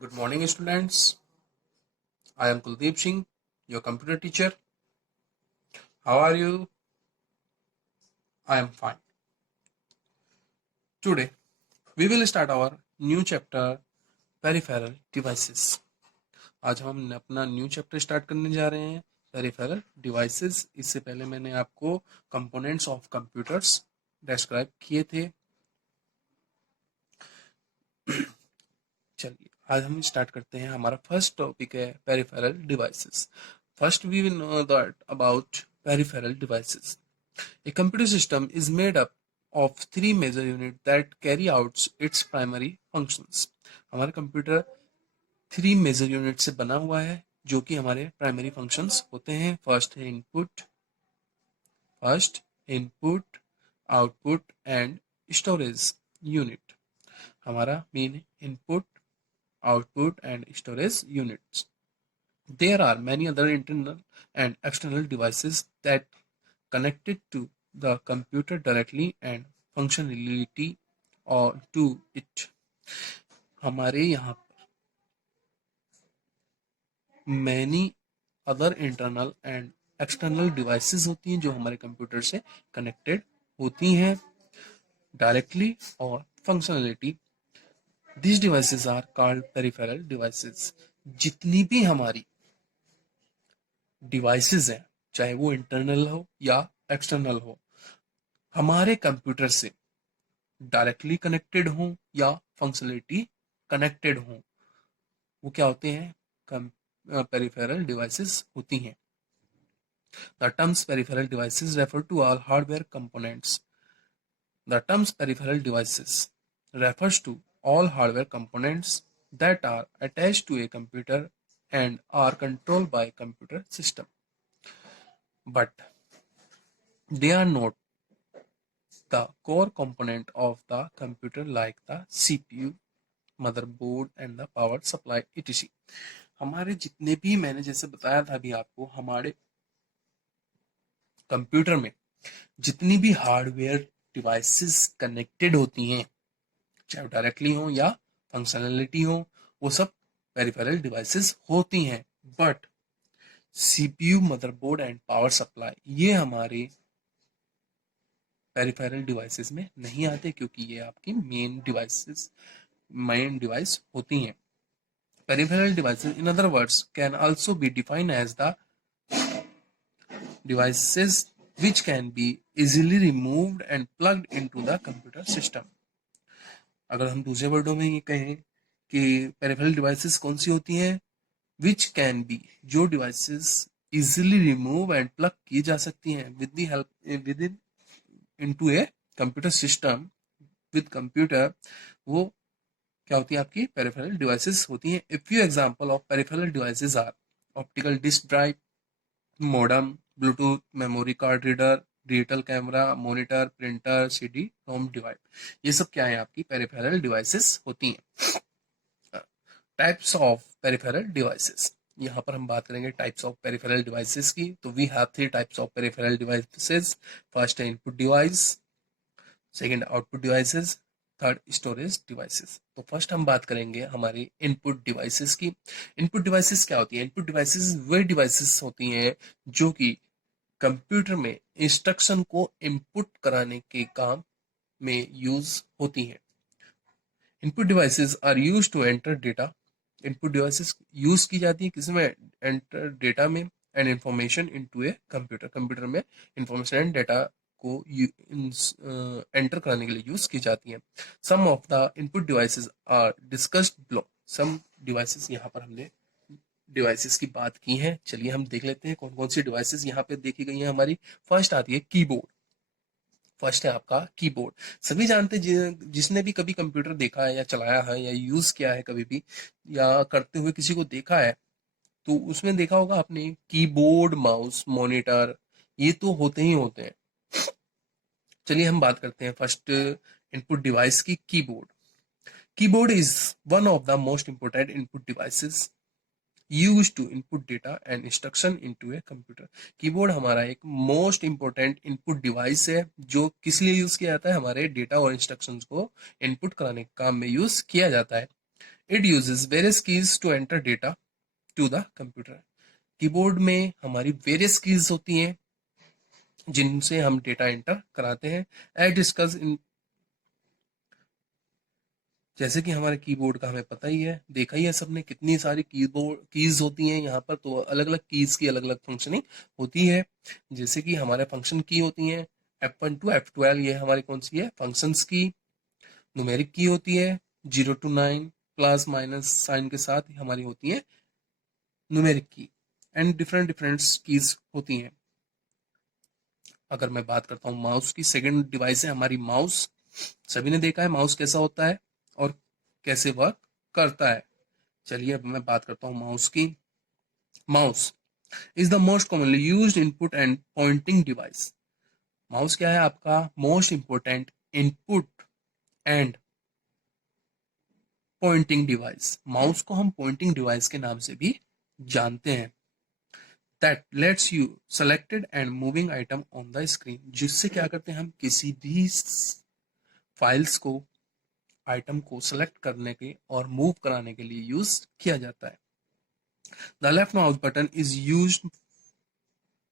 Good morning, students. I am Kuldeep Singh, your computer teacher. How are you? I am fine. Today, we will start our new chapter, Peripheral Devices. आज हम अपना new chapter start करने जा रहे हैं, peripheral devices. इससे पहले मैंने आपको कंपोनेंट्स ऑफ कंप्यूटर्स डिस्क्राइब किए थे। चलिए आज हम स्टार्ट करते हैं। हमारा फर्स्ट टॉपिक है peripheral devices. First we will know that about peripheral devices. A computer system is made up of three major units that carry out its primary functions. हमारा कंप्यूटर थ्री मेजर यूनिट से बना हुआ है जो कि हमारे primary functions होते हैं। First input, output and storage unit. हमारा main input, output and storage units. There are many other internal and external devices that connected to the computer directly and functionality or to it. हमारे यहाँ पर many other internal and external devices होती हैं जो हमारे computer से connected होती हैं डायरेक्टली और functionality. These devices are called peripheral devices. जितनी भी हमारी डिवाइसेस हैं, चाहे वो इंटरनल हो या एक्सटर्नल हो, हमारे कंप्यूटर से डायरेक्टली कनेक्टेड हो या फंक्शनलिटी कनेक्टेड हो, वो क्या होते हैं? पेरिफेरल डिवाइसेस होती हैं। The terms peripheral devices refer to all hardware components. The terms peripheral devices refers to all hardware components that are attached to a computer and are controlled by computer system, but they are not the core component of the computer like the CPU, motherboard and the power supply etc. हमारे जितने भी, मैंने जैसे बताया था अभी आपको, हमारे कंप्यूटर में जितनी भी हार्डवेयर डिवाइसेस कनेक्टेड होती हैं, चाहे डायरेक्टली हो या फंक्शनलिटी हो, वो सब पेरिफेरल डिवाइसेस होती हैं। But CPU, motherboard and power supply ये हमारे पेरिफेरल डिवाइसेस में नहीं आते क्योंकि ये आपकी मेन डिवाइस होती हैं। Peripheral devices in other words can also be defined as the devices which can be easily removed and plugged into the computer system. अगर हम दूसरे वर्डों में ये कहें कि पेरिफेरल डिवाइसेस कौन सी होती हैं? विच कैन बी, जो devices easily remove and plug की जा सकती हैं with the help with in into a computer system with computer, वो क्या होती है? आपकी पेरिफेरल डिवाइसेस होती हैं। A few example of peripheral devices are optical disk drive, modem, Bluetooth, memory card reader, digital camera, monitor, printer, CD ROM device. ये सब क्या है? आपकी पेरिफेरल डिवाइसेस होती हैं। टाइप्स ऑफ पेरिफेरल डिवाइसेस, यहाँ पर हम बात करेंगे टाइप्स ऑफ पेरिफेरल डिवाइसेस की। तो we have three types of peripheral devices. First है input device, second output devices, third storage devices. तो फर्स्ट हम बात करेंगे हमारी इनपुट डिवाइसेस की। इनपुट डिवाइसेस क्या होती है? इनपुट डिवाइसेस वे डिवाइसेस होती हैं जो कि कंप्यूटर में इंस्ट्रक्शन को इनपुट कराने के काम में यूज होती हैं। Input devices are use to enter data. Input devices use की जाती है किसमें? एंटर डेटा में and information into a computer. Computer में इंफॉर्मेशन एंड डेटा को एंटर कराने के लिए यूज की जाती है। Some of the input devices are discussed below. Some devices, यहाँ पर हमने डिवाइसेस की बात की है। चलिए हम देख लेते हैं कौन कौन सी डिवाइसेस यहाँ पे देखी गई हैं हमारी। फर्स्ट आती है कीबोर्ड। फर्स्ट है आपका कीबोर्ड। सभी जानते हैं, जिसने भी कभी कंप्यूटर देखा है या चलाया है या यूज किया है कभी भी या करते हुए किसी को देखा है, तो उसमें देखा होगा आपने कीबोर्ड, माउस, मॉनिटर, ये तो होते ही होते हैं। चलिए हम बात करते हैं फर्स्ट इनपुट डिवाइस की, keyboard. Keyboard is one of the most important input devices use to input data and instruction into a computer. Keyboard हमारा एक मोस्ट इंपोर्टेंट इनपुट डिवाइस है जो किस लिए यूज किया जाता है? हमारे डेटा और इंस्ट्रक्शंस को इनपुट कराने के काम में यूज किया जाता है। It uses various keys to enter data to the computer. Keyboard में हमारी वेरियस कीज होती हैं जिनसे हम डेटा एंटर कराते हैं। एज डिस्कस इन, जैसे कि हमारे कीबोर्ड का हमें पता ही है, देखा ही है सबने, कितनी सारी कीबोर्ड कीज होती हैं यहाँ पर, तो अलग अलग कीज की अलग अलग फंक्शनिंग होती है। जैसे कि हमारे फंक्शन की होती हैं F1 टू F12, ये हमारी कौन सी है, फंक्शंस की। न्यूमेरिक की होती है 0 to 9, प्लस माइनस साइन के साथ हमारी होती है न्यूमेरिक की। एंड डिफरेंट डिफरेंट कीज होती हैं। अगर मैं बात करता हूँ माउस की, सेकंड डिवाइस है हमारी माउस। सभी ने देखा है माउस कैसा होता है और कैसे वर्क करता है। चलिए अब मैं बात करता हूँ माउस की। Mouse is the most commonly used input and pointing device. Mouse क्या है आपका most important input and pointing device. Mouse को हम पॉइंटिंग डिवाइस के नाम से भी जानते हैं। That let's you selected and moving item on the screen, जिससे क्या करते हैं हम किसी भी फाइल्स को, आइटम को सेलेक्ट करने के और मूव कराने के लिए यूज किया जाता है। The left mouse button is used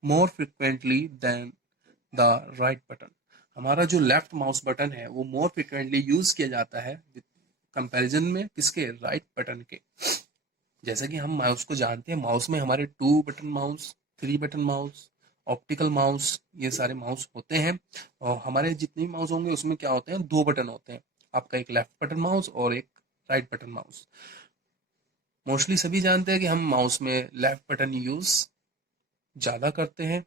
more frequently than the right button. हमारा जो लेफ्ट माउस बटन है वो मोर फ्रिक्वेंटली यूज किया जाता है कंपैरिजन में किसके, राइट बटन के। जैसे कि हम माउस को जानते हैं, माउस में हमारे 2 button mouse, 3 button mouse, optical mouse, ये सारे माउस होते हैं। और हमारे जितने भी माउस होंगे उसमें क्या होते हैं, 2 बटन होते हैं। आपका एक लेफ्ट बटन माउस और एक राइट बटन माउस। मोस्टली सभी जानते हैं कि हम माउस में लेफ्ट बटन यूज ज्यादा करते हैं।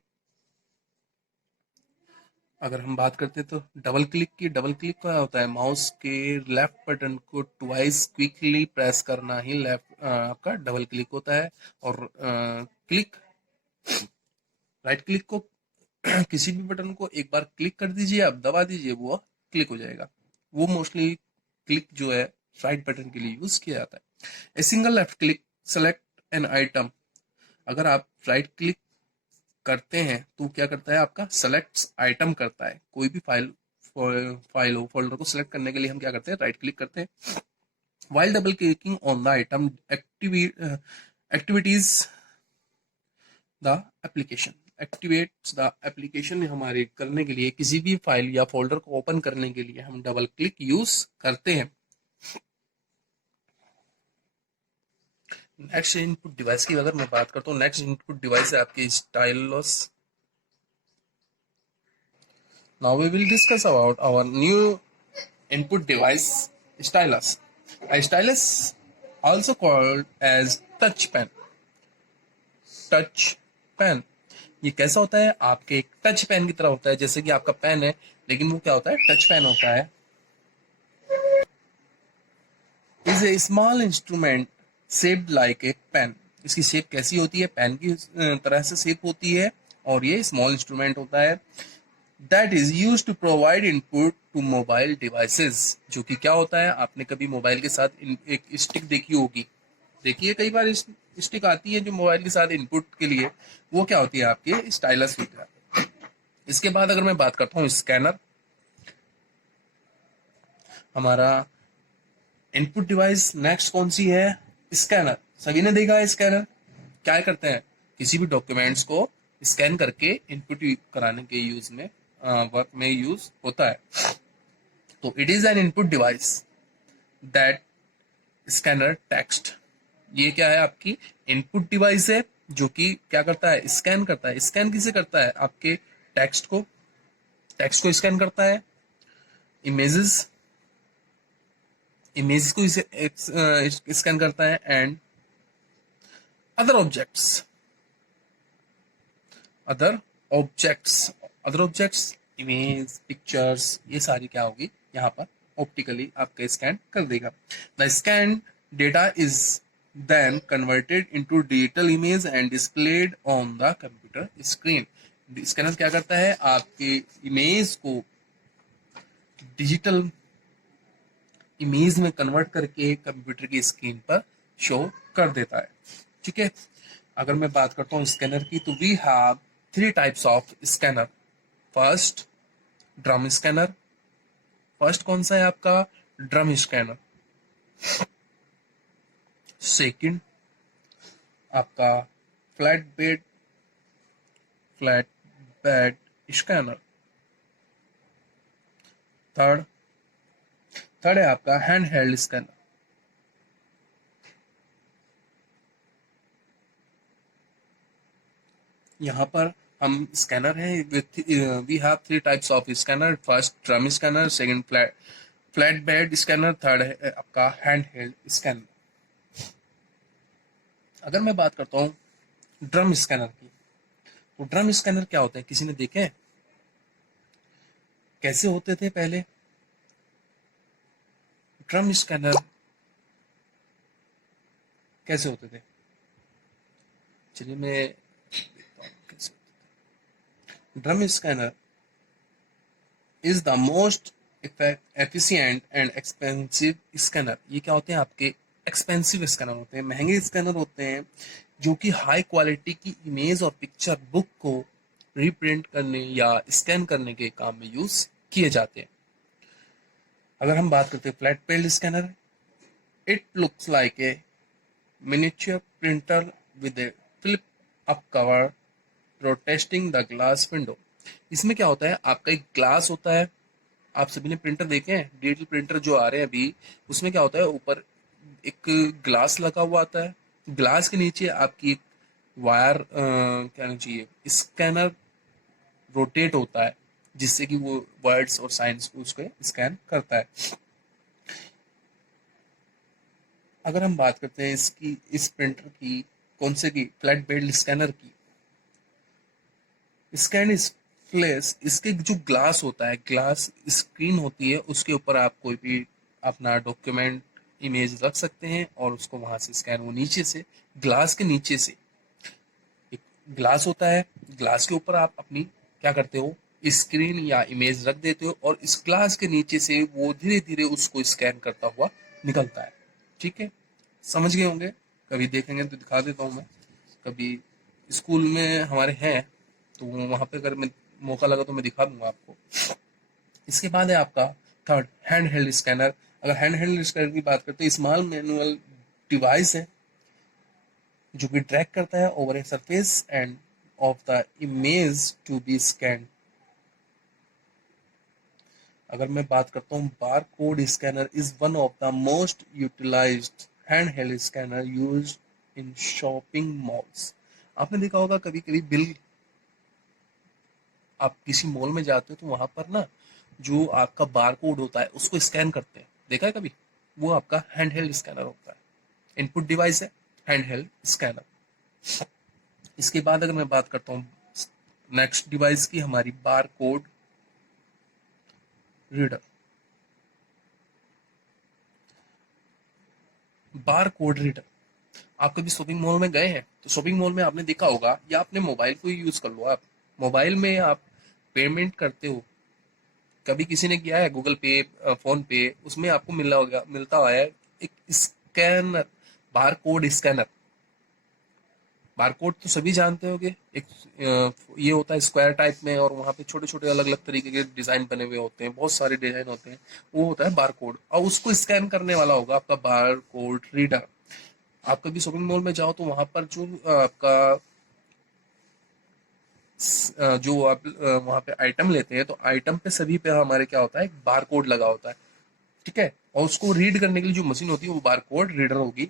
अगर हम बात करते हैं तो डबल क्लिक की, डबल क्लिक क्या होता है, माउस के लेफ्ट बटन को ट्वाइस क्विकली प्रेस करना ही लेफ्ट आपका डबल क्लिक होता है। और क्लिक, राइट क्लिक को किसी भी बटन को एक बार क्लिक कर दीजिए, आप दबा दीजिए, वो क्लिक हो जाएगा। वो मोस्टली क्लिक जो है राइट बटन के लिए यूज किया जाता है। A single left click select an item. अगर आप राइट क्लिक करते हैं तो क्या करता है आपका, सेलेक्ट आइटम करता है। कोई भी फाइल हो, फोल्डर को सिलेक्ट करने के लिए हम क्या करते हैं, राइट क्लिक करते हैं। While double clicking on the item activities the application, activates the application. हमारे करने के लिए किसी भी फाइल या फोल्डर को ओपन करने के लिए हम डबल क्लिक यूज करते हैं। नेक्स्ट इनपुट डिवाइस की अगर मैं बात करता हूँ, नेक्स्ट इनपुट डिवाइस है आपकी stylus. Now we will discuss about our new input device, stylus. A stylus, also called as touch pen. Touch pen ये कैसा होता है, आपके एक टच पेन की तरह होता है, जैसे कि आपका पेन है लेकिन वो क्या होता है, टच पेन होता है। Is a small instrument shaped like a pen. इसकी शेप कैसी होती है, पेन की तरह से शेप होती है, और ये स्मॉल इंस्ट्रूमेंट होता है। That is use to provide input to mobile devices. जो कि क्या होता है, आपने कभी मोबाइल के साथ एक स्टिक देखी होगी, देखिए कई बार स्टिक आती है जो मोबाइल के साथ इनपुट के लिए, वो क्या होती है, आपके स्टाइलस होती है। इसके बाद अगर मैं बात करता हूँ स्कैनर, हमारा इनपुट डिवाइस नेक्स्ट कौन सी है, स्कैनर। सभी ने देखा है स्कैनर क्या करते हैं, किसी भी डॉक्यूमेंट्स को स्कैन करके इनपुट कराने के यूज में, वर्क में यूज होता है। तो it is an input device that scanner text. ये क्या है, आपकी इनपुट डिवाइस है जो कि क्या करता है, स्कैन करता है। स्कैन किसे करता है, आपके टेक्स्ट को, टेक्स्ट को स्कैन करता है। इमेजेस, इमेज को स्कैन करता है। And other objects, other objects, other objects, image, pictures, ये सारी क्या होगी यहाँ पर ऑप्टिकली आपका स्कैन कर देगा। The scan data is then converted into digital image and displayed on the computer screen. Scanner क्या करता है, आपके इमेज को डिजिटल इमेज में कन्वर्ट करके कंप्यूटर की स्क्रीन पर शो कर देता है। ठीक है, अगर मैं बात करता हूँ स्कैनर की, तो we have 3 types of scanner. First, drum scanner. First कौन सा है आपका, ड्रम स्कैनर। सेकंड आपका flat bed scanner. Third third है आपका हैंड हेल्ड स्कैनर। यहाँ पर हम स्कैनर है, we have three types of scanner. First drum scanner, second flat bed scanner, third है आपका हैंड हेल्ड स्कैनर। अगर मैं बात करता हूँ ड्रम स्कैनर की, तो ड्रम स्कैनर क्या होते हैं, किसी ने देखे हैं? कैसे होते थे पहले ड्रम स्कैनर? कैसे होते थे? चलिए मैं देखता हूँ कैसे। Drum scanner is the most efficient and expensive scanner. ये क्या होते हैं? आपके एक्सपेंसिव स्कैनर होते हैं, महंगे स्कैनर होते हैं, जो कि हाई क्वालिटी की इमेज और पिक्चर बुक को रिप्रिंट करने या स्कैन करने के काम में यूज किए जाते हैं। अगर हम बात करते हैं flat पेल्ड scanner, it looks like a miniature printer with A flip up cover protesting the glass window. इसमें क्या होता है? आपका एक ग्लास होता है। आप सभी ने प्रिंटर देखे हैं, डिजिटल प्रिंटर जो आ रहे हैं अभी, उसमें क्या होता है? ऊपर एक ग्लास लगा हुआ आता है, ग्लास के नीचे आपकी एक वायर क्या कहना चाहिए, स्कैनर रोटेट होता है, जिससे कि वो वर्ड्स और साइंस को उसको स्कैन करता है। अगर हम बात करते हैं इसकी, इस प्रिंटर की, कौन से की, फ्लैट बेड स्कैनर की, स्कैन इस प्लेस, इसके जो ग्लास होता है, ग्लास स्क्रीन होती है, उसके ऊपर आप कोई भी अपना डॉक्यूमेंट इमेज रख सकते हैं और उसको वहां से स्कैन, वो नीचे से, ग्लास के नीचे से एक ग्लास होता है, ग्लास के ऊपर आप अपनी क्या करते हो, स्क्रीन या इमेज रख देते हो, और इस ग्लास के नीचे से वो धीरे धीरे उसको स्कैन करता हुआ निकलता है। ठीक है, समझ गए होंगे। कभी देखेंगे तो दिखा देता हूँ मैं, कभी स्कूल में हमारे हैं तो वहां पे अगर मैं मौका लगा तो मैं दिखा दूंगा आपको। इसके बाद है आपका थर्ड हैंड हेल्ड स्कैनर। अगर हैंड हेल्ड स्कैनर की बात करते हैं, स्मॉल मैनुअल डिवाइस है जो कि ट्रैक करता है over a surface and of the image to be scan. अगर मैं बात करता हूँ bar code scanner is one of the most utilized hand held scanner used in shopping malls. आपने देखा होगा कभी कभी बिल, आप किसी मॉल में जाते हो तो वहां पर ना जो आपका बार कोड होता है उसको स्कैन करते हैं, देखा है कभी? वो आपका हैंड हेल्ड स्कैनर होता है, इनपुट डिवाइस है हैंड हेल्ड स्कैनर। इसके बाद अगर मैं बात करता हूँ नेक्स्ट डिवाइस की, हमारी bar code reader. Bar code reader, आप कभी शॉपिंग मॉल में गए हैं तो शॉपिंग मॉल में आपने देखा होगा, या अपने मोबाइल को ही यूज कर लो, आप मोबाइल में आप पेमेंट करते हो, कभी किसी ने किया है गूगल पे, फोन पे, उसमें आपको मिलता हुआ है एक स्कैनर, बार कोड स्कैनर। बार कोड तो सभी जानते होंगे, एक ये होता है स्क्वायर टाइप में, और वहाँ पे छोटे छोटे अलग अलग तरीके के डिजाइन बने हुए होते हैं, बहुत सारे डिजाइन होते हैं, वो होता है बार कोड, और उसको स्कैन करने वाला होगा आपका बार कोड रीडर। आप कभी शॉपिंग मॉल में जाओ तो वहां पर जो आपका जो आप वहां पे आइटम लेते हैं, तो आइटम पे सभी पे हमारे क्या होता है, एक बार कोड लगा होता है। ठीक है, और उसको रीड करने के लिए जो मशीन होती है वो बार कोड रीडर होगी,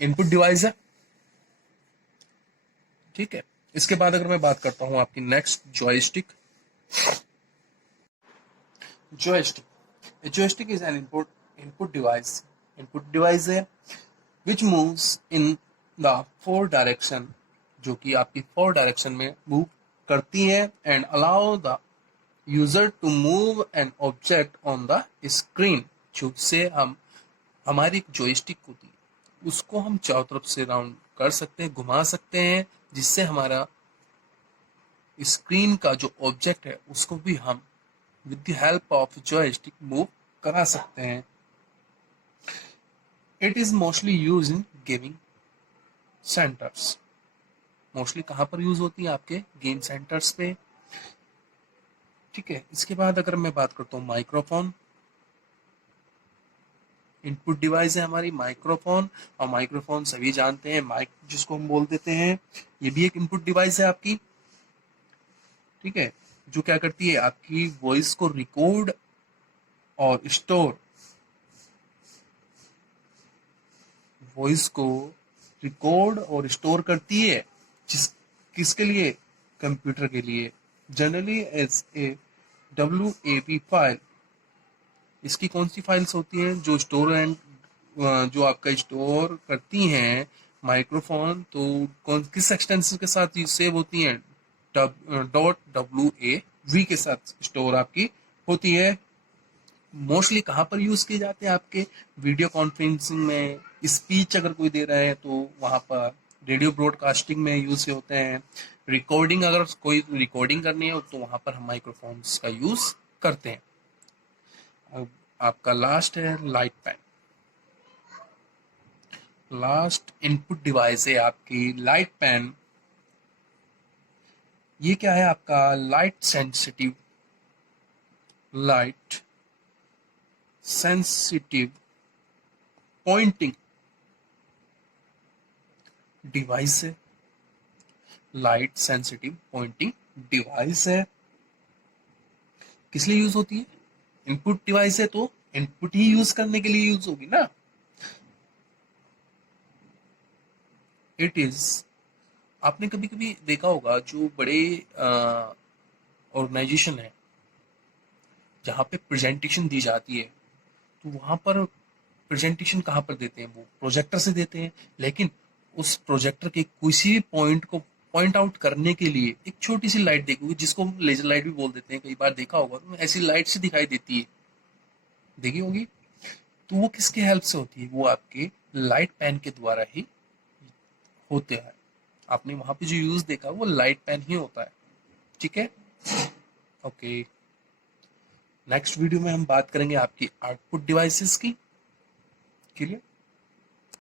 इनपुट डिवाइस है। ठीक है, इसके बाद अगर मैं बात करता हूँ आपकी next joystick. Joystick is an input device है which moves in the four direction, जो कि आपकी फोर डायरेक्शन में मूव करती है, and allow the user to move an object on the screen. जिससे हम, हमारी एक जॉयस्टिक होती है उसको हम चारों तरफ से राउंड कर सकते हैं, घुमा सकते हैं, जिससे हमारा स्क्रीन का जो ऑब्जेक्ट है उसको भी हम with the help of joystick move करा सकते हैं। It is mostly use in gaming centres. Mostly कहाँ पर यूज होती है? आपके गेम सेंटर्स पे। ठीक है, इसके बाद अगर मैं बात करता हूँ माइक्रोफोन, इनपुट डिवाइस है हमारी माइक्रोफोन, और माइक्रोफोन सभी जानते हैं, माइक जिसको हम बोल देते हैं, ये भी एक इनपुट डिवाइस है आपकी, ठीक है, जो क्या करती है आपकी वॉइस को रिकॉर्ड और स्टोर, वॉइस को रिकॉर्ड और स्टोर करती है, जिस किसके लिए, कंप्यूटर के लिए, generally as a WAV file. इसकी कौन सी फाइल्स होती हैं जो स्टोर एंड जो आपका स्टोर करती हैं माइक्रोफोन, तो कौन किस एक्सटेंशन के साथ ये सेव होती हैं, .WAV के साथ स्टोर आपकी होती है। मोस्टली कहाँ पर यूज किए जाते हैं आपके वीडियो कॉन्फ्रेंसिंग में, स्पीच अगर कोई दे रहा है तो वहां पर, रेडियो ब्रॉडकास्टिंग में यूज होते हैं, रिकॉर्डिंग अगर कोई रिकॉर्डिंग करनी है तो वहां पर हम माइक्रोफोन्स का यूज करते हैं। अब आपका लास्ट है light pen. Last input device है आपकी लाइट पेन। ये क्या है आपका लाइट सेंसिटिव पॉइंटिंग डिवाइस है। लाइट सेंसिटिव पॉइंटिंग डिवाइस है। किस लिए यूज होती है, इनपुट डिवाइस है तो इनपुट ही यूज करने के लिए यूज होगी ना। इट इज, आपने कभी कभी देखा होगा जो बड़े ऑर्गेनाइजेशन है जहाँ पे प्रेजेंटेशन दी जाती है, तो वहां पर प्रेजेंटेशन कहाँ पर देते हैं, वो प्रोजेक्टर से देते हैं, लेकिन उस प्रोजेक्टर के किसी भी पॉइंट को पॉइंट आउट करने के लिए एक छोटी सी लाइट देखोगे, जिसको हम लेजर लाइट भी बोल देते हैं, कई बार देखा होगा, तो ऐसी लाइट से दिखाई देती है, देखी होगी। तो वो किसके हेल्प से होती है, वो आपके लाइट पेन के द्वारा ही होते हैं। आपने वहां पे जो यूज देखा वो लाइट पेन ही होता है, ठीक है। ओके, नेक्स्ट वीडियो में हम बात करेंगे आपकी आउटपुट डिवाइसेस की, के लिए।